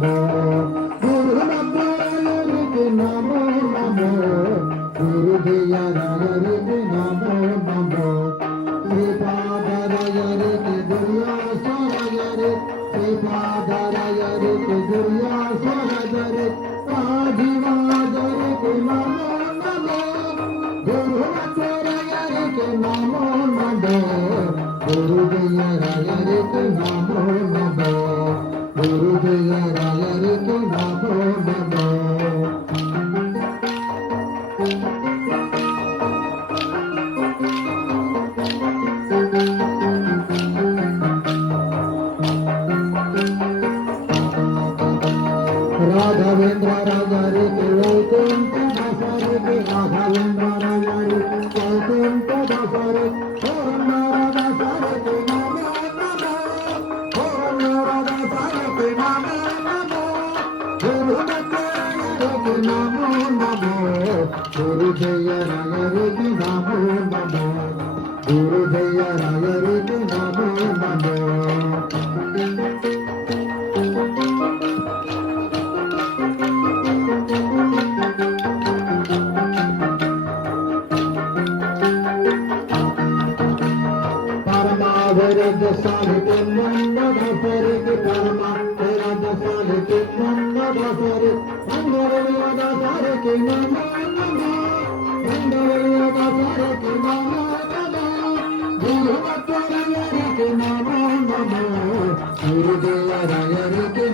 NaMo गुरुदेवरायरिगे Namo Namo गुरुदेवरायरिगे Namo Namo श्रीपादरायरिगे दुर्योधनायरि श्रीपादरायरिगे दुर्योधनायरि आदिवादरिगे Namo Namo गुरुदेवरायरिगे Namo Namo गुरुदेवरायरिगे Namo Namo गुरुदेवरायरिगे Namo Namo Raghavendra राजारिगे Vaikuntha दासरिगे Raghavendra राजारिगे Vaikuntha दासरिगे Om दासरिगे Namo Namo Om दासरिगे Namo Namo गुरुदेवरायरिगे Namo Namo गुरुदेवरायरिगे Namo Namo गुरुदेवरायरिगे Namo Namo परमावरद सालिके नंददासरिगे परमावरद सालिके नंददासरि मंगलदासरिगे Namo Namo मंगलदासरिगे Namo Namo गुरुदेवरायरिगे Namo Namo गुरुदेवरायरिगे